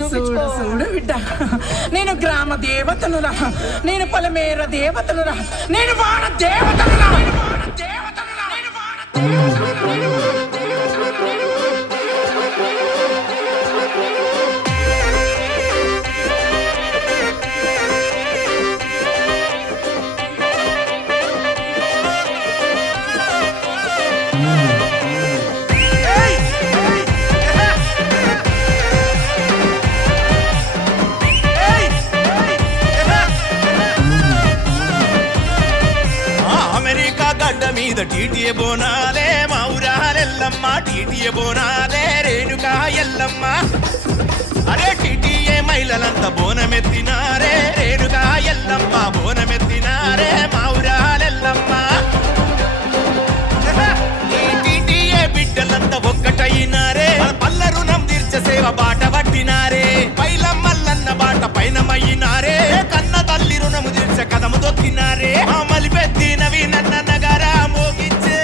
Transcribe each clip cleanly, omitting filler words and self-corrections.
చూడు చూడు బిడ్డ, నేను గ్రామ దేవతనురా, నేను పొలమేర దేవతనురా, నేను వాన దేవతనురా. మీద టీటీఏ బోనాలే మా ఊరాలెల్లమ్మ, టీటీఏ బోనాలే రేణుకా ఎల్లమ్మ. అరే టీటీఏ మహిళలంతా బోనమెత్తినారే, రేణుకా ఎల్లమ్మ బోనమెత్తినారే మా ఊరాలెల్లమ్మ. ఈ టీటీఏ బిడ్డలంతా ఒక్కటైనారే, పల్ల రుణం తీర్చే సేవ బాట పట్టినారే, పైలమ్మల్లన్న బాట పైనమయ్యినారే, కన్న తల్లి రుణము తీర్చే కదము దొక్కినారే. మామలి పెద్దినవి నన్న నగరా మోగించే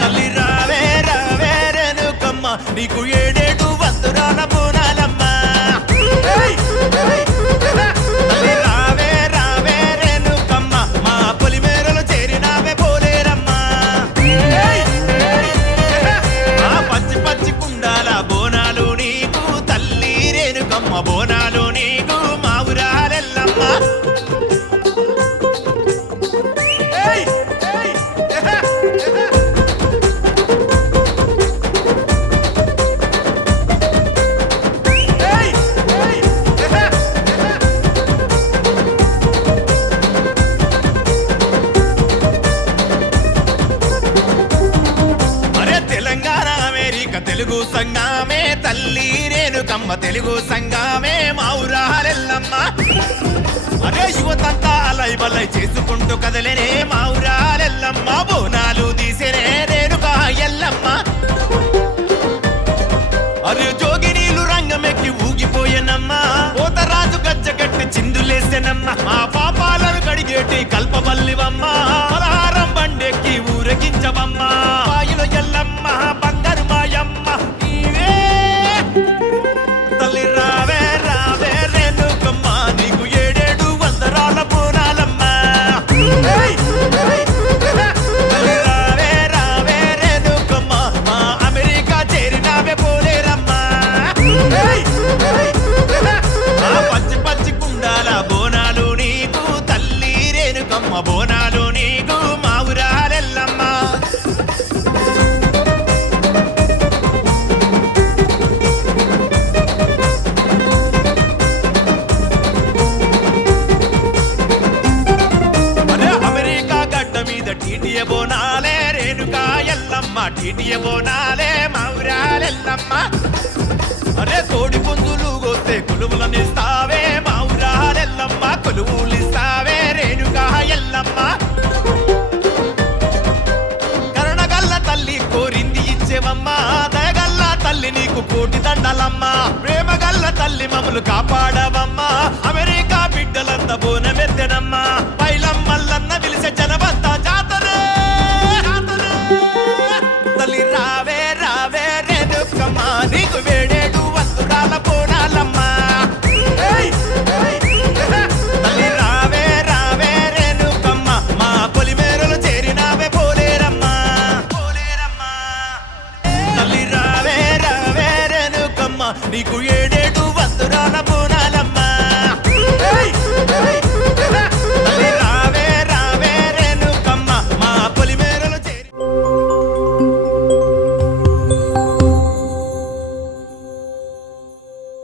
తల్లి రావే రావే రేణుకమ్మ, నీకు ఏడేడు వంతురాల బోనాలమ్మ. తల్లి రావే రావే రేణుకమ్మ, మా పొలిమేరలు చేరినావే పోలేరమ్మ. ఆ పచ్చి పచ్చి కుండాల బోనాలు నీకు తల్లి రేణుకమ్మ, బోనాలు నీకు మా ఊరాలెల్లమ్మ. తెలుగు సంగమే తల్లి రేణుకమ్మ, తెలుగు సంగమే మా ఊరాలెల్లమ్మ. అరే యువతంతా అలై బలై చేసుకుంటూ కదలేనే మా ఊరాలెల్లమ్మ, బోనాలు తీసేనే రేణుకా ఎల్లమ్మ. అరే జోగి నీళ్ళు రంగమెక్కి ఊగిపోయేనమ్మా, పోతరాజు గజ్జగట్టి చిందులేసేనమ్మ, మా పాపాలను కడిగేటి కల్పవల్లివమ్మ, పలహారం బండెక్కి ఊరగించవమ్మ. పాయుల ఎల్లమ్మ బంగారు మాయమ్మ నీవే, తల్లి రావే రావే రేణుకమ్మ, నీకు ఏడేడు వందరాల బోనాలమ్మ. తల్లి రావే రావే రేణుకమ్మ, మా అమెరికా చేరినావే పోలేరమ్మ. ఆ పచ్చి పచ్చి కుండాల బోనాలు నీకు తల్లి రేణుకమ్మ, బోనాలు నీకు మా ఊరాలెల్లమ్మ. టీటీఏ బోనాలే రేణుకా ఎల్లమ్మ, టీటీఏ బోనాలే మా ఊరాలెల్లమ్మ. అరే తోడి పుంజులు గోస్తే కొలువులనిస్తావే మా ఊరాలెల్లమ్మ, కొలువులిస్తావే రేణుకా ఎల్లమ్మ. కరుణగల్ల తల్లి కోరింది ఇచ్చేవమ్మ, దయగల్ల తల్లి నీకు కోటి దండలమ్మ, ప్రేమగల్ల తల్లి మమ్మల్ని కాపాడవమ్మ. అమెరికా బిడ్డలంతా బోనమెత్తెనమ్మ, పైలమ్మల్లన్న పిలిచే జనమంతా జాతరే జాతరే. తల్లి రావే రావే రేణుకమ్మ, నీకు వేడేడు వంతురాల బోనాలమ్మ. తల్లి రావే రావే రేణుకమ్మ, మా పొలిమేరలు చేరినావే పోలేరమ్మ పోలేరమ్మ. తల్లి రావే రావే రేణుకమ్మ, నీకు ఏడే